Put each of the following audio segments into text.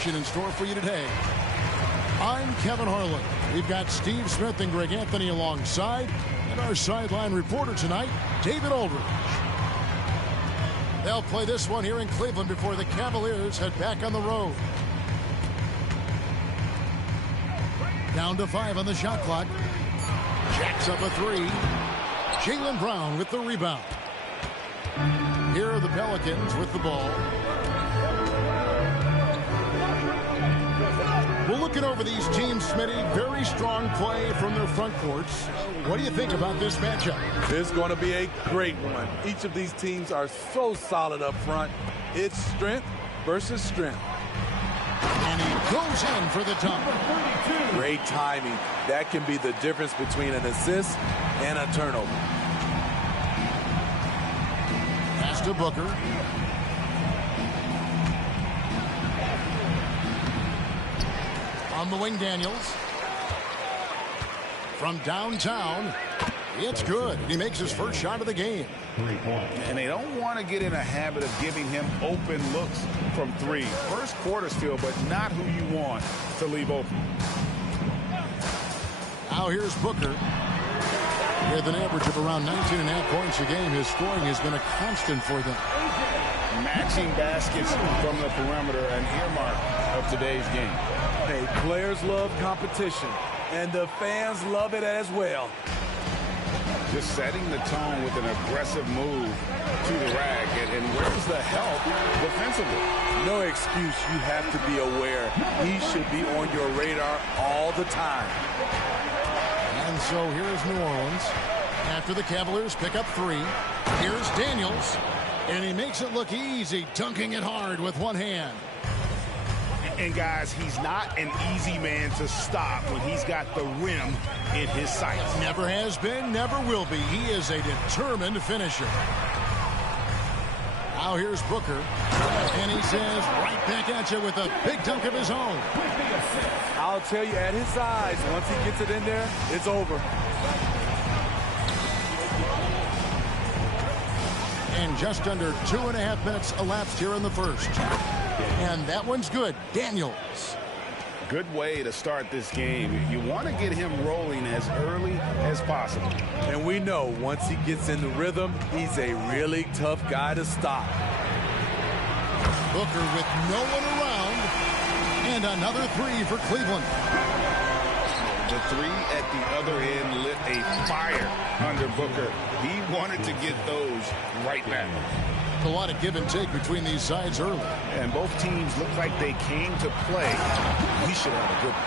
action in store for you today. I'm Kevin Harlan. We've got Steve Smith and Greg Anthony alongside, and our sideline reporter tonight, David Aldridge. They'll play this one here in Cleveland before the Cavaliers head back on the road. Down to 5 on the shot clock. Jacks up a 3. Jaylen Brown with the rebound. Here are the Pelicans with the ball. We're looking over these teams, Smitty. Very strong play from their front courts. What do you think about this matchup? It's going to be a great one. Each of these teams are so solid up front. It's strength versus strength. And he goes in for the dunk. Great timing. That can be the difference between an assist and a turnover. Pass to Booker. On the wing, Daniels. From downtown, it's good. He makes his first shot of the game. 3 points. And they don't want to get in a habit of giving him open looks from 3. First quarter still, but not who you want to leave open. Now here's Booker. With an average of around 19.5 points a game, his scoring has been a constant for them. Matching baskets from the perimeter, an earmark of today's game. Hey, players love competition, and the fans love it as well. Just setting the tone with an aggressive move to the rack. And where's the help defensively? No excuse. You have to be aware. He should be on your radar all the time. And so here's New Orleans. After the Cavaliers pick up 3, here's Daniels. And he makes it look easy, dunking it hard with one hand. And guys, he's not an easy man to stop when he's got the rim in his sights. Never has been, never will be. He is a determined finisher. Now here's Booker. And he says right back at you with a big dunk of his own. I'll tell you, at his size, once he gets it in there, it's over. And just under 2.5 minutes elapsed here in the first. And that one's good. Daniels. Good way to start this game. You want to get him rolling as early as possible. And we know once he gets in the rhythm, he's a really tough guy to stop. Booker with no one around. And another 3 for Cleveland. The 3 at the other end lit a fire under Booker. He wanted to get those right back. A lot of give and take between these sides early. And both teams look like they came to play. We should have a good one.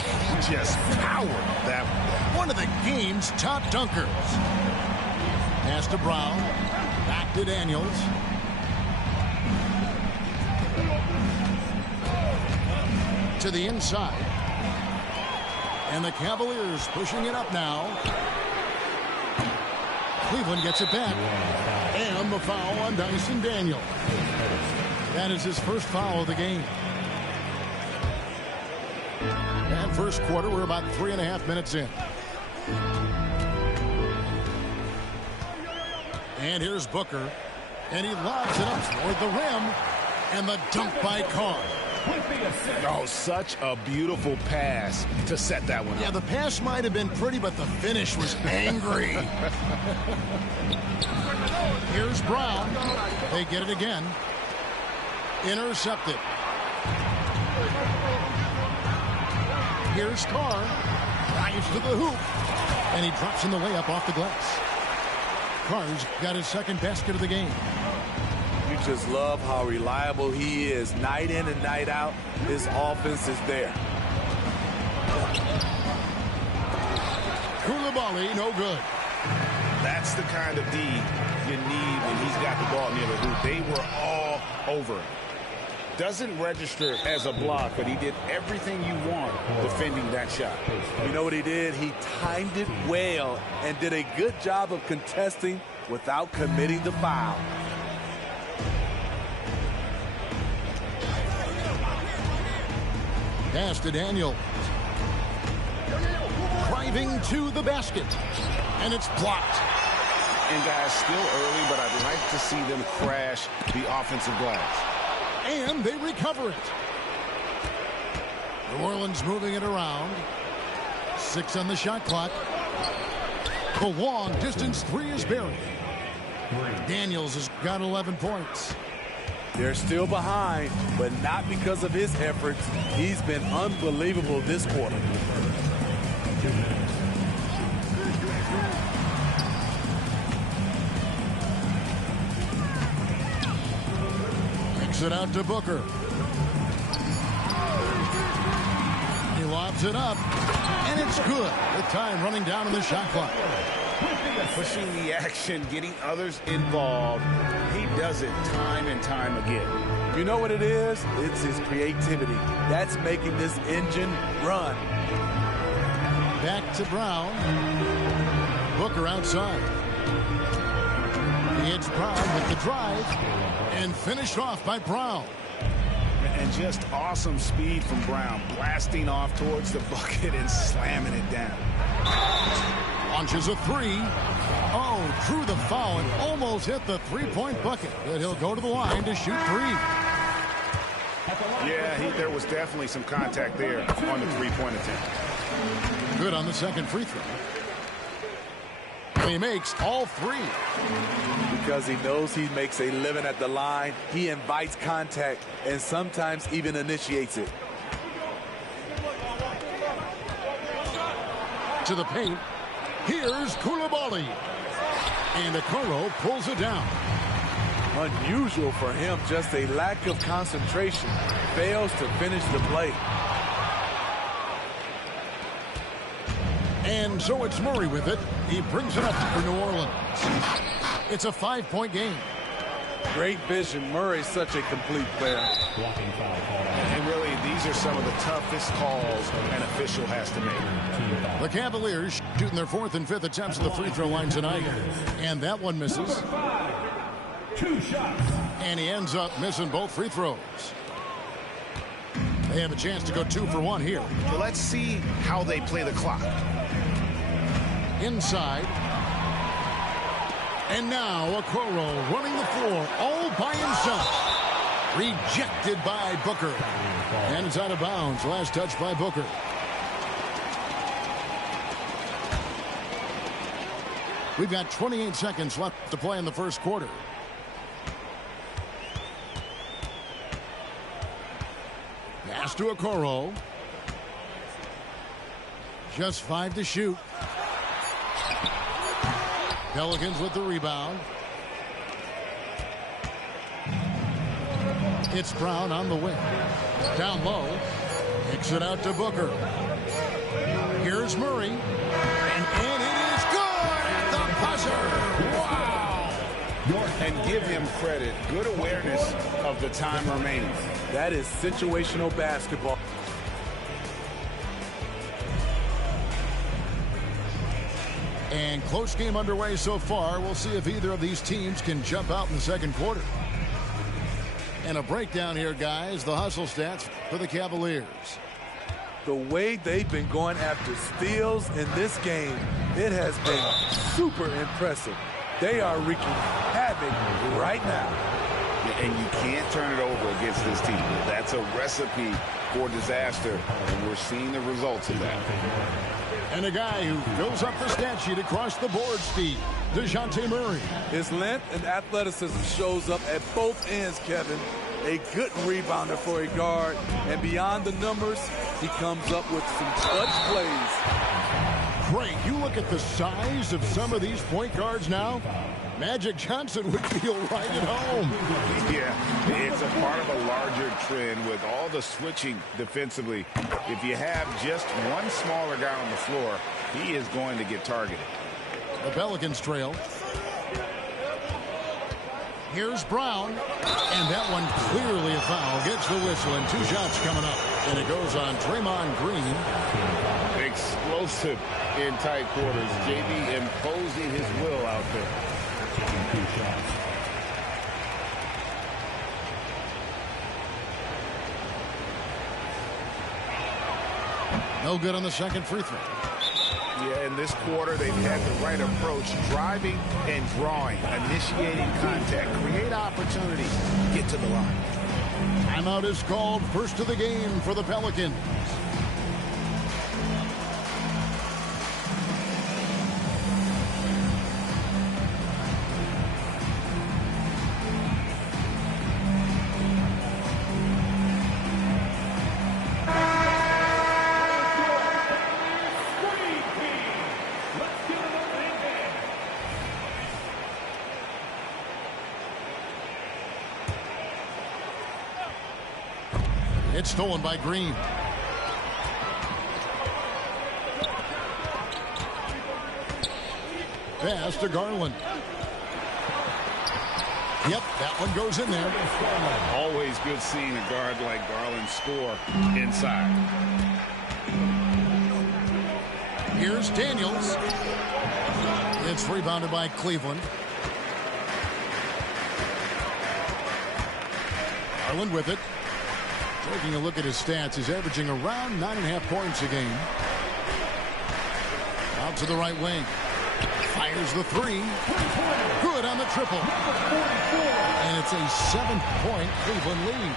He just powered that one. One of the game's top dunkers. Pass to Brown. Back to Daniels. To the inside. And the Cavaliers pushing it up now. Cleveland gets it back. And the foul on Dyson Daniels. That is his first foul of the game. And first quarter, we're about 3.5 minutes in. And here's Booker. And he lobs it up toward the rim. And the dunk by Carr. Oh, such a beautiful pass to set that one up. Yeah, the pass might have been pretty, but the finish was angry. Here's Brown. They get it again. Intercepted. Here's Carr. Drives to the hoop. And he drops in the layup off the glass. Carr's got his second basket of the game. You just love how reliable he is. Night in and night out, his offense is there. Koulibaly, no good. That's the kind of D you need when he's got the ball near the hoop. They were all over him. Doesn't register as a block, but he did everything you want defending that shot. You know what he did? He timed it well and did a good job of contesting without committing the foul. Pass to Daniels. Driving to the basket. And it's blocked. And guys, still early, but I'd like to see them crash the offensive glass. And they recover it. New Orleans moving it around. 6 on the shot clock. The long distance three is buried. Daniels has got 11 points. They're still behind, but not because of his efforts. He's been unbelievable this quarter. Kicks it out to Booker. He lobs it up, and it's good. With time running down in the shot clock. Pushing the action, getting others involved. He does it time and time again. You know what it is? It's his creativity. That's making this engine run. Back to Brown. Booker outside. It's Brown with the drive. And finished off by Brown. And just awesome speed from Brown. Blasting off towards the bucket and slamming it down. Launches a three. Oh, drew the foul and almost hit the three-point bucket. But he'll go to the line to shoot three. Yeah, there was definitely some contact there on the three-point attempt. Good on the second free throw. And he makes all three. Because he knows he makes a living at the line, he invites contact and sometimes even initiates it. To the paint. Here's Coulibaly. And Okoro pulls it down. Unusual for him, just a lack of concentration. Fails to finish the play. And so it's Murray with it. He brings it up for New Orleans. It's a 5-point game. Great vision. Murray's such a complete player. And really, these are some of the toughest calls an official has to make. The Cavaliers shooting their 4th and 5th attempts at the free throw line tonight. And that one misses. 2 shots. And he ends up missing both free throws. They have a chance to go 2 for 1 here. Well, let's see how they play the clock. Inside. And now Okoro running the floor all by himself. Rejected by Booker. And it's out of bounds. Last touch by Booker. We've got 28 seconds left to play in the first quarter. Pass to Okoro. Just 5 to shoot. Pelicans with the rebound. It's Brown on the wing. Down low. Kicks it out to Booker. Here's Murray. And it is good at the buzzer. Wow. And give him credit. Good awareness of the time remaining. That is situational basketball. And close game underway so far. We'll see if either of these teams can jump out in the second quarter. And a breakdown here, guys. The hustle stats for the Cavaliers. The way they've been going after steals in this game, it has been super impressive. They are wreaking havoc right now. And you can't turn it over against this team. That's a recipe for disaster, and we're seeing the results of that. And a guy who fills up the stat sheet across the board, Steve, DeJounte Murray. His length and athleticism shows up at both ends, Kevin. A good rebounder for a guard. And beyond the numbers, he comes up with some clutch plays. Great. You look at the size of some of these point guards now. Magic Johnson would feel right at home. Yeah, it's a part of a larger trend with all the switching defensively. If you have just one smaller guy on the floor, he is going to get targeted. The Pelicans trail. Here's Brown. And that one clearly a foul. Gets the whistle and 2 shots coming up. And it goes on Draymond Green. Explosive in tight quarters. JB imposing his will out there. No good on the second free throw. Yeah, in this quarter, they've had the right approach. Driving and drawing. Initiating contact. Create opportunity. Get to the line. Timeout is called, first of the game for the Pelicans. It's stolen by Green. Pass to Garland. Yep, that one goes in there. Always good seeing a guard like Garland score inside. Here's Daniels. It's rebounded by Cleveland. Garland with it. Taking a look at his stats, he's averaging around 9.5 points a game. Out to the right wing. Fires the three. Good on the triple. And it's a 7-point Cleveland lead.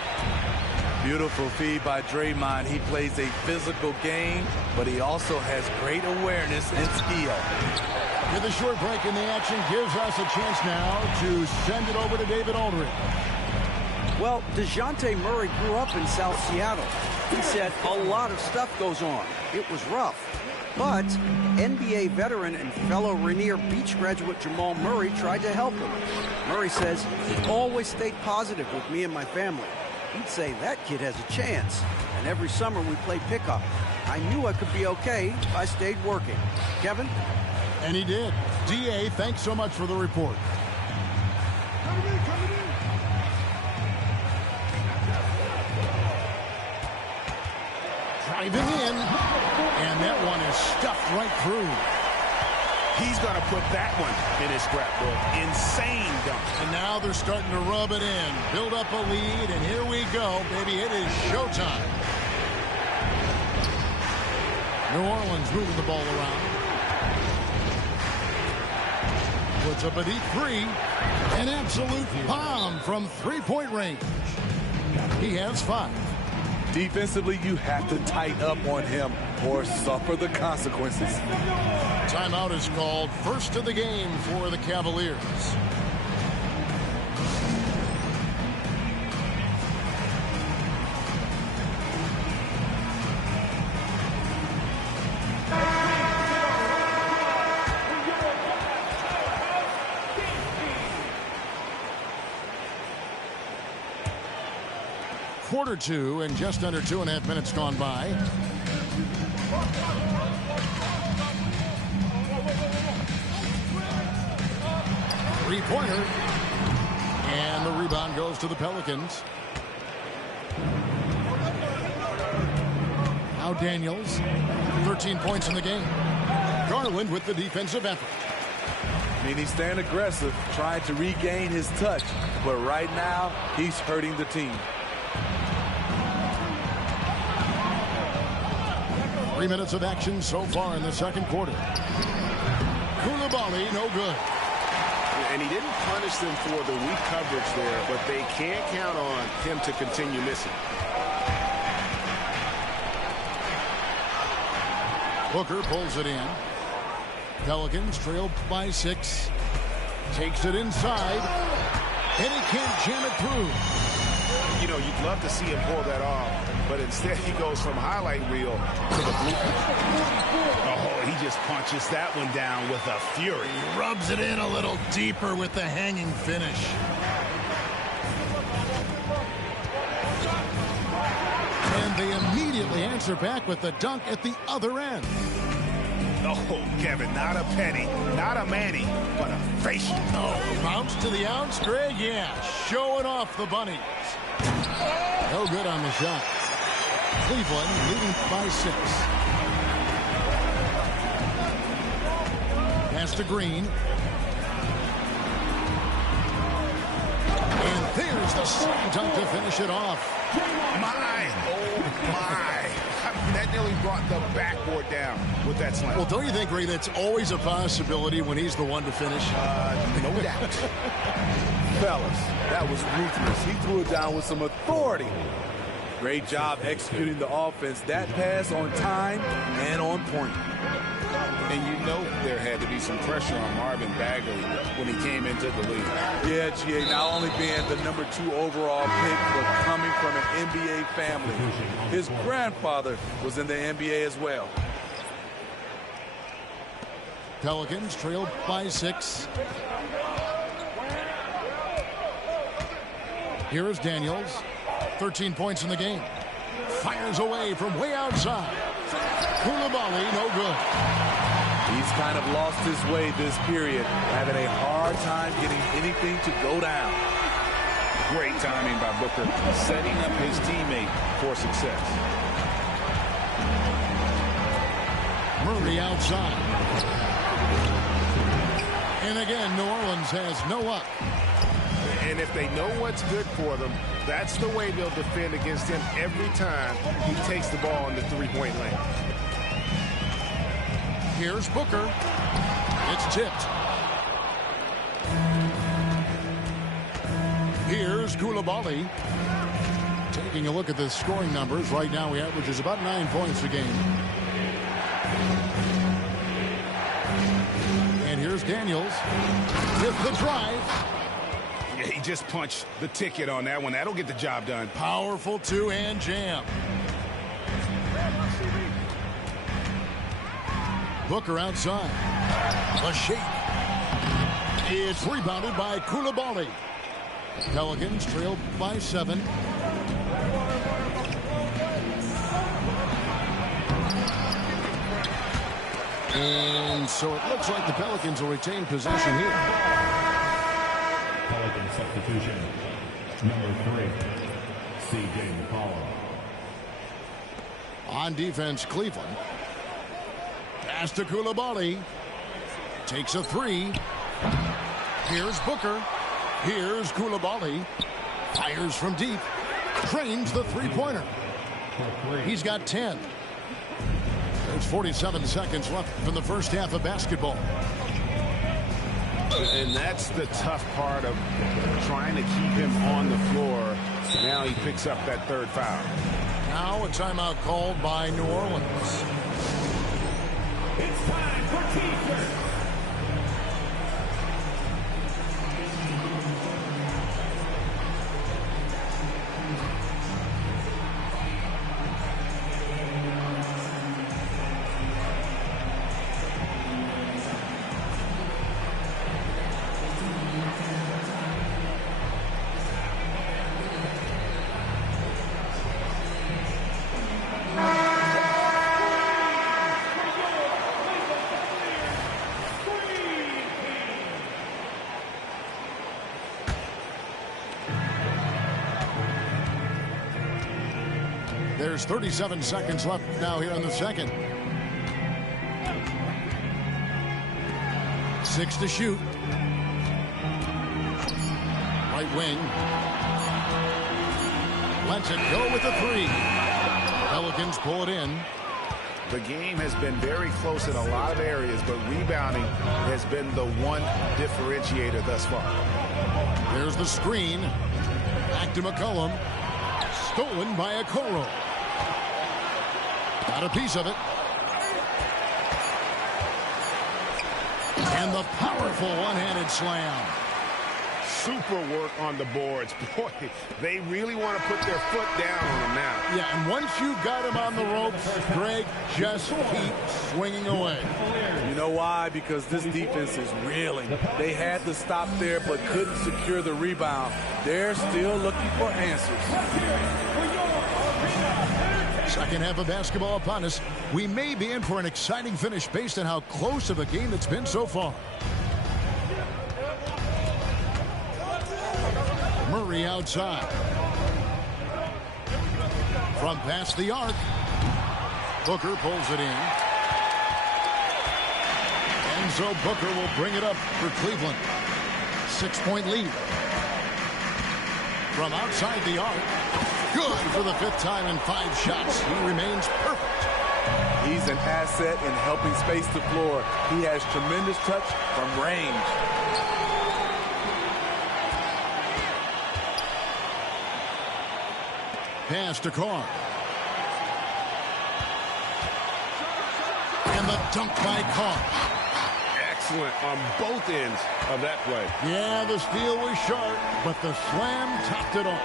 Beautiful feed by Draymond. He plays a physical game, but he also has great awareness and skill. With a short break in the action, gives us a chance now to send it over to David Aldridge. Well, DeJounte Murray grew up in South Seattle. He said a lot of stuff goes on. It was rough. But NBA veteran and fellow Rainier Beach graduate Jamal Murray tried to help him. Murray says he always stayed positive with me and my family. He'd say that kid has a chance. And every summer we played pickup. I knew I could be okay if I stayed working. Kevin? And he did. D.A., thanks so much for the report. Driving in, and that one is stuffed right through. He's going to put that one in his scrapbook. Insane dunk. And now they're starting to rub it in, build up a lead, and here we go, baby. It is showtime. New Orleans moving the ball around. Puts up a deep three. An absolute bomb from three-point range. He has 5. Defensively, you have to tighten up on him or suffer the consequences. Timeout is called, first of the game for the Cavaliers. Quarter 2 and just under 2.5 minutes gone by. Three-pointer. And the rebound goes to the Pelicans. Now Daniels. 13 points in the game. Garland with the defensive effort. I mean, he's staying aggressive, trying to regain his touch. But right now, he's hurting the team. 3 minutes of action so far in the second quarter. Koulibaly, no good. And he didn't punish them for the weak coverage there, but they can't count on him to continue missing. Booker pulls it in. Pelicans trail by 6. Takes it inside. And he can't jam it through. You know, you'd love to see him pull that off, but instead he goes from highlight reel to the blue. Oh, he just punches that one down with a fury. He rubs it in a little deeper with the hanging finish. And they immediately answer back with the dunk at the other end. Oh, Kevin, not a penny, not a manny, but a facial. Oh, bounce to the ounce, Greg? Yeah, showing off the bunnies. No good on the shot. Cleveland leading by 6. Pass to Green. And there's the slam dunk to finish it off. My, oh my. I mean, that nearly brought the backboard down with that slam. Well, don't you think, Ray, that's always a possibility when he's the one to finish? No doubt. Fellas, that was ruthless. He threw it down with some authority. Great job executing the offense. That pass on time and on point. And you know there had to be some pressure on Marvin Bagley when he came into the league. Yeah, GA, not only being the number 2 overall pick, but coming from an NBA family. His grandfather was in the NBA as well. Pelicans trailed by 6. Here is Daniels. 13 points in the game. Fires away from way outside. Coulibaly, no good. He's kind of lost his way this period, having a hard time getting anything to go down. Great timing by Booker, setting up his teammate for success. Murray outside. And again, New Orleans has no up. And if they know what's good for them, that's the way they'll defend against him every time he takes the ball in the three-point lane. Here's Booker. It's tipped. Here's Coulibaly. Taking a look at the scoring numbers. Right now he averages about 9 points a game. And here's Daniels with the drive. Yeah, he just punched the ticket on that one. That'll get the job done. Powerful two-hand jam. Booker outside. The shake. It's rebounded by Coulibaly. Pelicans trailed by 7. And so it looks like the Pelicans will retain possession here. Pelican substitution. Number 3, C.J. McCollum. On defense, Cleveland. Pass to Coulibaly. Takes a 3. Here's Booker. Here's Coulibaly. Fires from deep. Trains the three-pointer. He's got 10. There's 47 seconds left in the first half of basketball. And that's the tough part of trying to keep him on the floor. Now he picks up that third foul. Now a timeout called by New Orleans. It's time for T-shirt. There's 37 seconds left now here in the second. 6 to shoot. Right wing. Lets it go with the 3. Pelicans pull it in. The game has been very close in a lot of areas, but rebounding has been the one differentiator thus far. There's the screen. Back to McCollum. Stolen by Okoro. Got a piece of it. And the powerful one-handed slam. Super work on the boards. Boy, they really want to put their foot down on him now. Yeah, and once you've got him on the ropes, Greg, just keep swinging away. You know why? Because this defense is reeling. They had to stop there but couldn't secure the rebound. They're still looking for answers. Second half of basketball upon us. We may be in for an exciting finish based on how close of a game it's been so far. Murray outside. From past the arc. Booker pulls it in. And so Booker will bring it up for Cleveland. 6-point lead. From outside the arc. Good for the 5th time in 5 shots. He remains perfect. He's an asset in helping space the floor. He has tremendous touch from range. pass to Carr. And the dunk by Carr. Excellent on both ends of that play. Yeah, the steal was sharp, but the slam topped it off.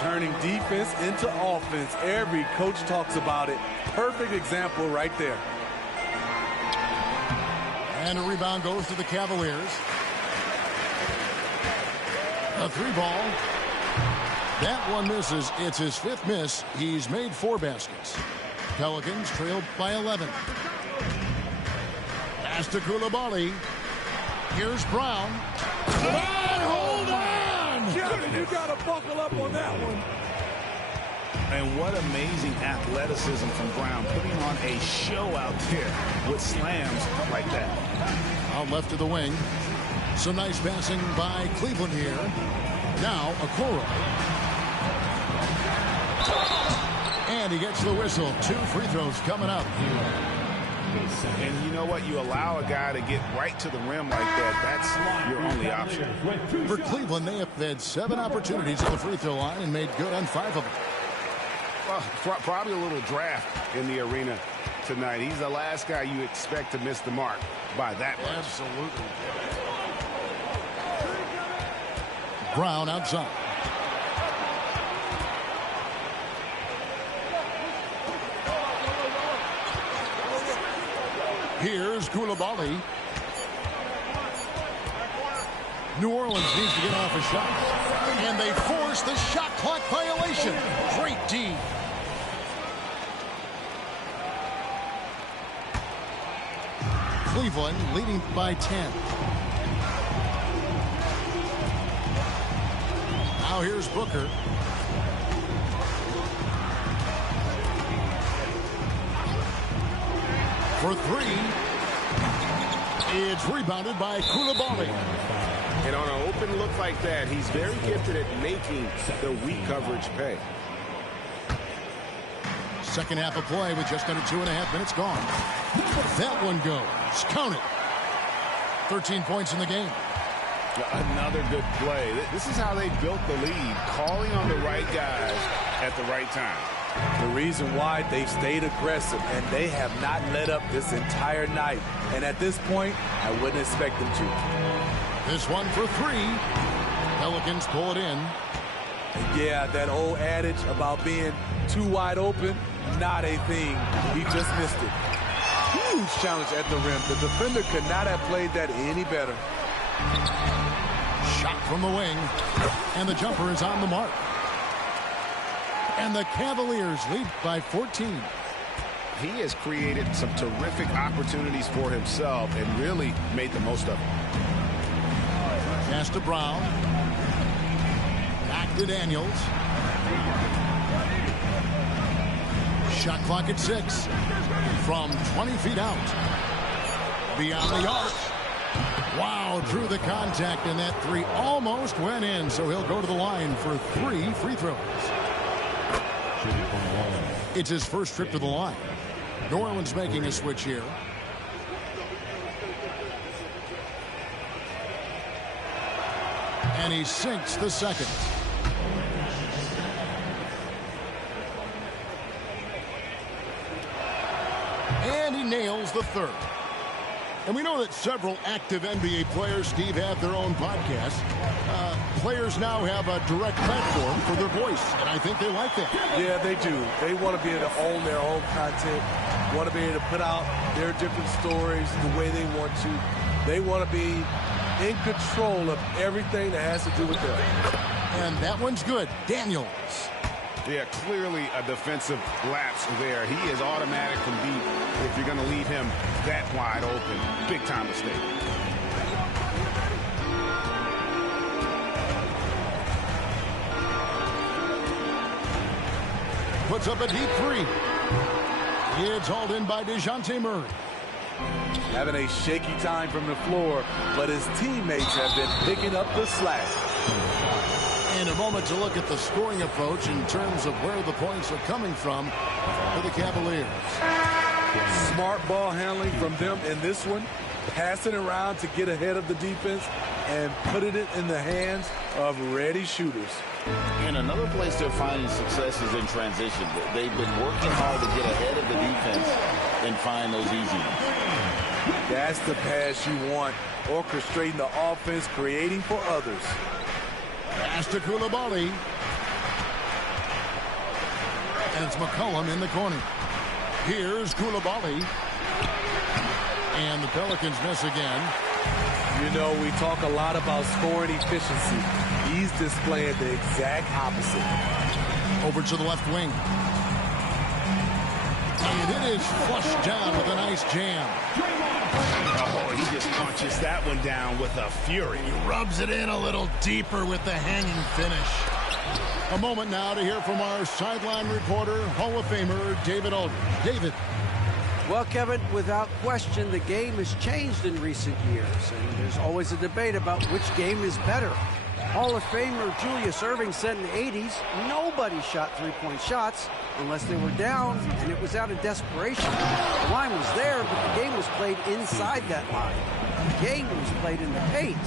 Turning defense into offense. Every coach talks about it. Perfect example right there. And a rebound goes to the Cavaliers. A 3-ball. That one misses. It's his 5th miss. He's made 4 baskets. Pelicans trailed by 11. Pass to Coulibaly. Here's Brown. And hold on! Kevin, you got to buckle up on that one. And what amazing athleticism from Brown, putting on a show out there with slams like that. Out left to the wing. Some nice passing by Cleveland here. Now, Okoro. And he gets the whistle. 2 free throws coming up. And you know what? You allow a guy to get right to the rim like that. That's your only option. For Cleveland, they have had 7 opportunities at the free throw line and made good on 5 of them. Well, probably a little draft in the arena tonight. He's the last guy you expect to miss the mark by that much. Absolutely. Brown outside. Here's Coulibaly. New Orleans needs to get off a shot. And they force the shot clock violation. Great D. Cleveland leading by 10. Now here's Booker. For 3. It's rebounded by Coulibaly. And on an open look like that, he's very gifted at making the weak coverage pay. Second half of play with just under 2.5 minutes gone. That one goes. Count it. 13 points in the game. Another good play. This is how they built the lead, calling on the right guys at the right time. The reason why they've stayed aggressive, and they have not let up this entire night. And at this point, I wouldn't expect them to. This one for 3. Pelicans pull it in. Yeah, that old adage about being too wide open, not a thing. He just missed it. Huge challenge at the rim. The defender could not have played that any better. Shot from the wing. And the jumper is on the mark. And the Cavaliers lead by 14. He has created some terrific opportunities for himself and really made the most of them. Pass to Brown. Back to Daniels. Shot clock at 6. From 20 feet out. Beyond the arc. Wow, through the contact, and that 3 almost went in, so he'll go to the line for 3 free throws. It's his first trip to the line. New Orleans making a switch here. And he sinks the second. And he nails the third. And we know that several active NBA players, Steve, have their own podcasts. Players now have a direct platform for their voice, and I think they like that. Yeah, they do. They want to be able to own their own content, want to be able to put out their different stories the way they want to. They want to be in control of everything that has to do with them. And that one's good. Daniels. Yeah, clearly a defensive lapse there. He is automatic from deep if you're going to leave him that wide open. Big time mistake. Puts up a deep 3. It's hauled in by DeJounte Murray. Having a shaky time from the floor, but his teammates have been picking up the slack. In a moment to look at the scoring approach in terms of where the points are coming from for the Cavaliers. Smart ball handling from them in this one, passing around to get ahead of the defense and putting it in the hands of ready shooters. And another place they're finding success is in transition. They've been working hard to get ahead of the defense and find those easy ones. That's the pass you want. Orchestrating the offense, creating for others. Pass to Koulibaly. And it's McCollum in the corner. Here's Koulibaly. And the Pelicans miss again. You know, we talk a lot about scoring efficiency. He's displaying the exact opposite. Over to the left wing. And it is flushed down with a nice jam. Oh, he just punches that one down with a fury. He rubs it in a little deeper with the hanging finish. A moment now to hear from our sideline reporter, Hall of Famer David Aldridge. David. Well, Kevin, without question, the game has changed in recent years, and there's always a debate about which game is better. Hall of Famer Julius Erving said in the 80s, nobody shot three-point shots unless they were down, and it was out of desperation. The line was there, but the game was played inside that line. The game was played in the paint,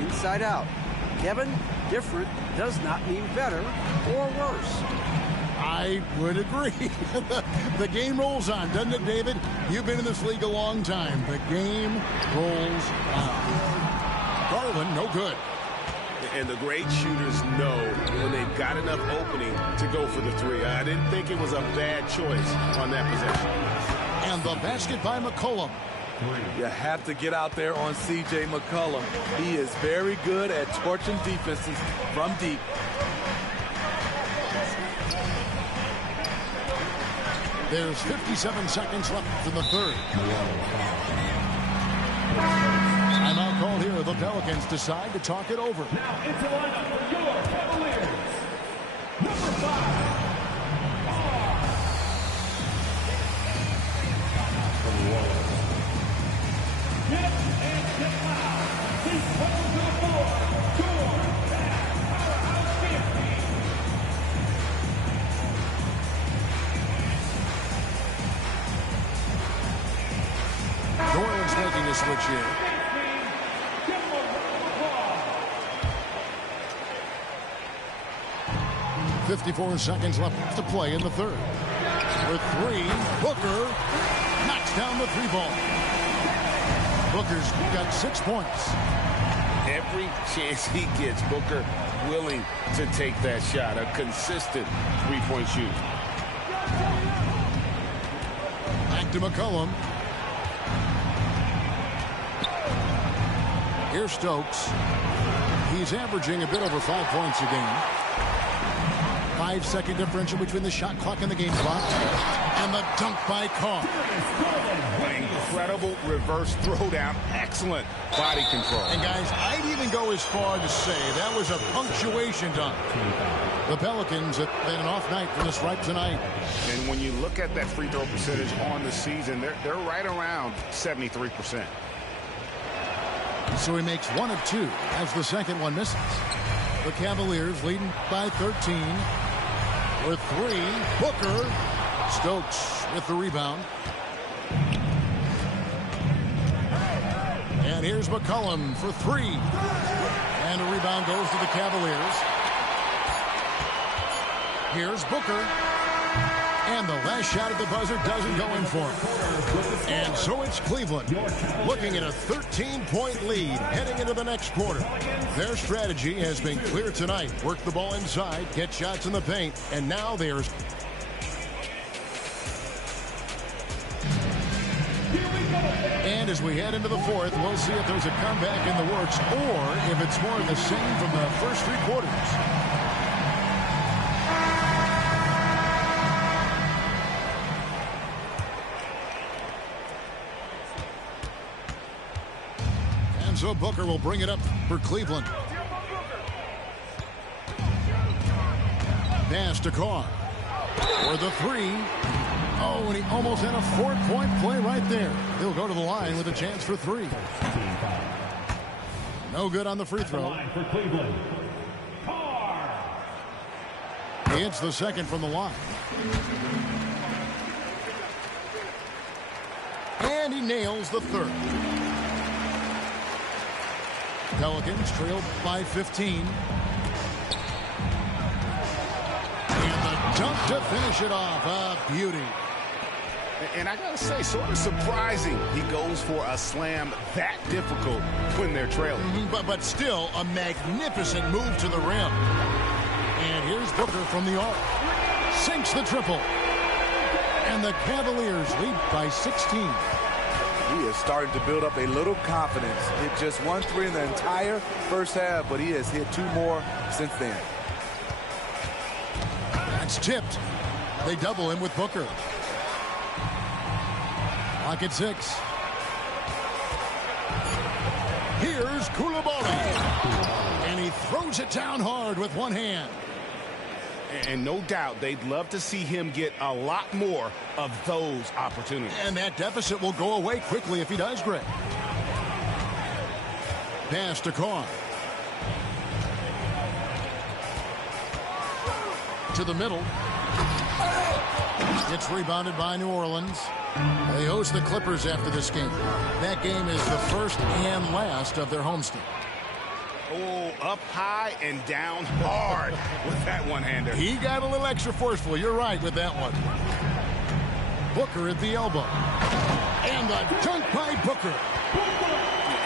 inside out. Kevin, different does not mean better or worse. I would agree. The game rolls on, doesn't it, David? You've been in this league a long time. The game rolls on. Garland, no good. And the great shooters know when they've got enough opening to go for the three. I didn't think it was a bad choice on that possession. And the basket by McCollum. You have to get out there on C.J. McCollum. He is very good at torching defenses from deep. There's 57 seconds left in the third. Timeout call here. The Pelicans decide to talk it over. Now into lineup for your Cavaliers. Number 5. Get and get loud. He's coming to the floor. Your powerhouse champion. New Orleans making a switch here. 54 seconds left to play in the third. With three, Booker knocks down the three ball. Booker's got 6 points. Every chance he gets, Booker willing to take that shot. A consistent three-point shoot. Back to McCollum. Here's Stokes. He's averaging a bit over 5 points a game. 5-second differential between the shot clock and the game clock. And the dunk by Carr. Incredible reverse throwdown. Excellent body control. And guys, I'd even go as far to say that was a punctuation dunk. The Pelicans have had an off night from the stripe tonight. And when you look at that free throw percentage on the season, they're right around 73%. So he makes 1 of 2 as the second one misses. The Cavaliers leading by 13. With 3, Booker. Stokes with the rebound. And here's McCollum for 3. And a rebound goes to the Cavaliers. Here's Booker. And the last shot at the buzzer doesn't go in for him. And so it's Cleveland looking at a 13-point lead heading into the next quarter. Their strategy has been clear tonight. Work the ball inside, get shots in the paint, and now there's... And as we head into the fourth, we'll see if there's a comeback in the works or if it's more of the same from the first 3 quarters. So Booker will bring it up for Cleveland. Pass to Carr for the 3. Oh, and he almost had a 4-point play right there. He'll go to the line with a chance for 3. No good on the free throw. For Cleveland. Carr. He hits the second from the line. And he nails the third. Pelicans trailed by 15. dunk to finish it off. A beauty. And I gotta say, sort of surprising he goes for a slam that difficult when they're trailing. But still a magnificent move to the rim. And here's Booker from the arc. Sinks the triple. And the Cavaliers lead by 16. He is starting to build up a little confidence. Hit just 1 3 in the entire first half, but he has hit 2 more since then. That's tipped. They double him with Booker. Clock at 6. Here's Koulibaly. And he throws it down hard with one hand. And no doubt they'd love to see him get a lot more of those opportunities. And that deficit will go away quickly if he does, Greg. Pass to Carr. To the middle. It's rebounded by New Orleans. They host the Clippers after this game. That game is the first and last of their homestand. Oh, up high and down hard with that one-hander. He got a little extra forceful. You're right with that one. Booker at the elbow. And a dunk by Booker.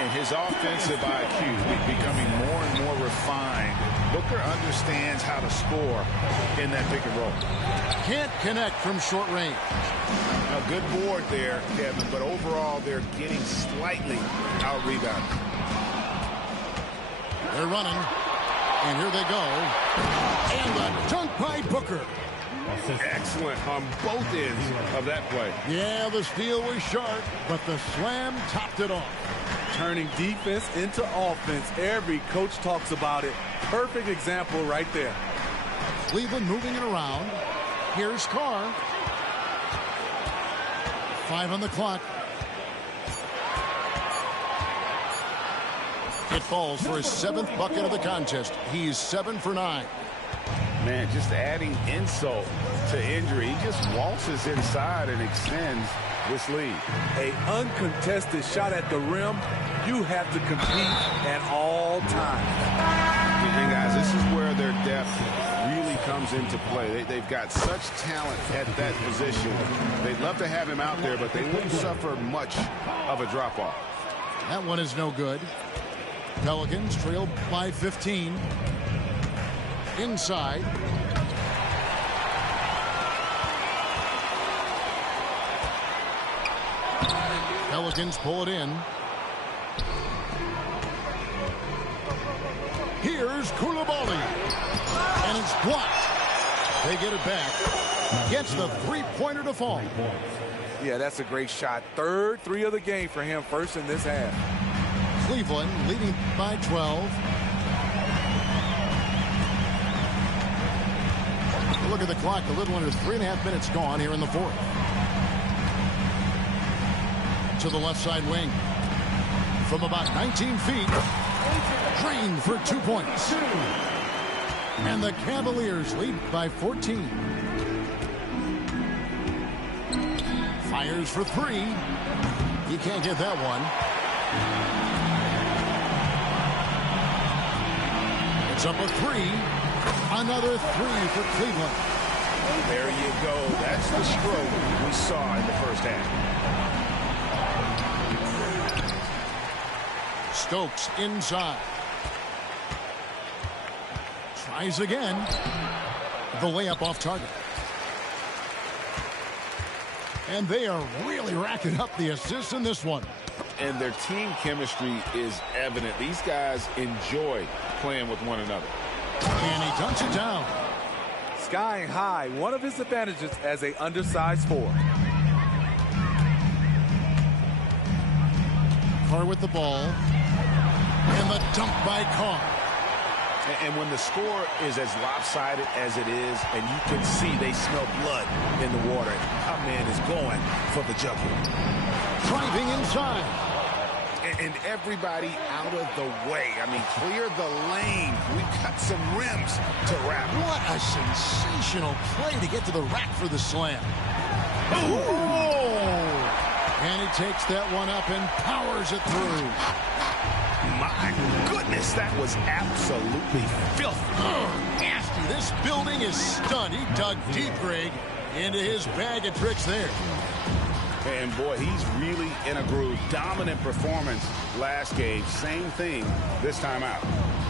And his offensive IQ is becoming more and more refined. Booker understands how to score in that pick and roll. Can't connect from short range. A good board there, Kevin, but overall they're getting slightly out-rebounded. They're running. And here they go. And the dunk by Booker. Excellent on both ends of that play. Yeah, the steal was sharp, but the slam topped it off. Turning defense into offense. Every coach talks about it. Perfect example right there. Cleveland moving it around. Here's Carr. 5 on the clock. It falls for his 7th bucket of the contest. He's 7 for 9. Man, just adding insult to injury. He just waltzes inside and extends this lead. A uncontested shot at the rim. You have to compete at all times. And guys, this is where their depth really comes into play. They've got such talent at that position. They'd love to have him out there, but they wouldn't suffer much of a drop-off. That one is no good. Pelicans trail by 15. Inside. Pelicans pull it in. Here's Koulibaly. And it's blocked. They get it back. Gets the three-pointer to fall. Yeah, that's a great shot. 3rd 3 of the game for him, first in this half. Cleveland leading by 12. Look at the clock. A little under 3.5 minutes gone here in the 4th. To the left side wing. From about 19 feet. Drained for 2 points. And the Cavaliers lead by 14. Fires for 3. He can't get that one. It's up a 3. Another 3 for Cleveland. There you go. That's the stroke we saw in the first half. Stokes inside. Tries again. The layup off target. And they are really racking up the assists in this one. And their team chemistry is evident. These guys enjoy playing with one another. And he dunks it down. Skying high, one of his advantages as a undersized 4. Carr with the ball. And the dunk by Carr. And when the score is as lopsided as it is, and you can see they smell blood in the water, our man is going for the jugular. Driving inside. And everybody out of the way. I mean, clear the lane. We've got some rims to wrap. What a sensational play to get to the rack for the slam. Oh! And he takes that one up and powers it through. My goodness, that was absolutely filthy. Nasty This building is stunned. He dug deep, Greg, into his bag of tricks there. And boy, he's really in a groove. Dominant performance last game. Same thing this time out.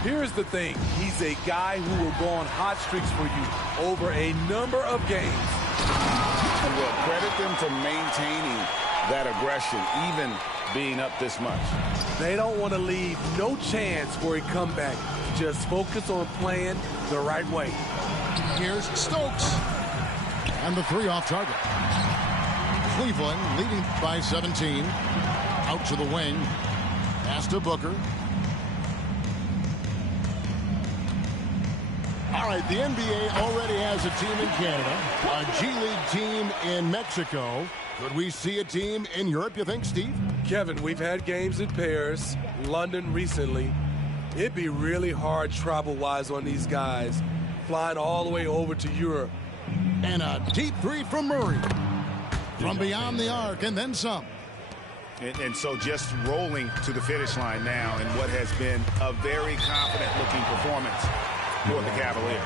Here's the thing. He's a guy who will go on hot streaks for you over a number of games. And we'll credit them for maintaining that aggression, even being up this much. They don't want to leave no chance for a comeback. Just focus on playing the right way. Here's Stokes. And the 3 off target. Cleveland leading by 17. Out to the wing. Pass to Booker. All right, the NBA already has a team in Canada, a G League team in Mexico. Could we see a team in Europe, you think, Steve? Kevin, we've had games in Paris, London recently. It'd be really hard travel-wise on these guys, flying all the way over to Europe. And a deep 3 from Murray. From beyond the arc, and then some. And so just rolling to the finish line now in what has been a very confident-looking performance for the Cavaliers.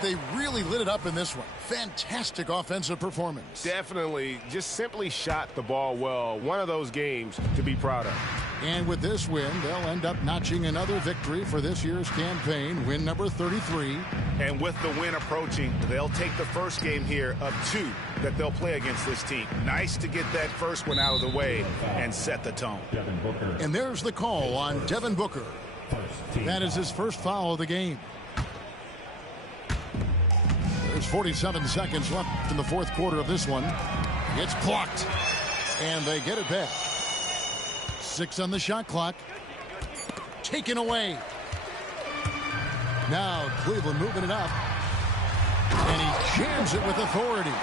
They really lit it up in this one. Fantastic offensive performance. Definitely just simply shot the ball well. One of those games to be proud of. And with this win, they'll end up notching another victory for this year's campaign, win number 33. And with the win approaching, they'll take the first game here of 2 that they'll play against this team. Nice to get that first one out of the way and set the tone. And there's the call on Devin Booker. That is his first foul of the game. There's 47 seconds left in the fourth quarter of this one. It's blocked. And they get it back. 6 on the shot clock. Taken away. Now Cleveland moving it up. And he jams it with authority.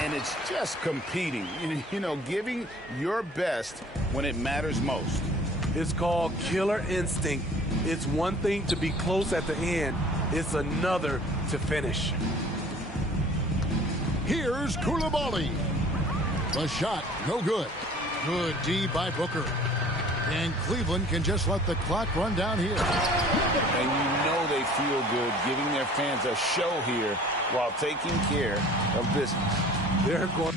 And it's just competing. You know, giving your best when it matters most. It's called killer instinct. It's one thing to be close at the end. It's another to finish. Here's Koulibaly. The shot, no good. Good D by Booker. And Cleveland can just let the clock run down here. And you know they feel good giving their fans a show here while taking care of business. They're going.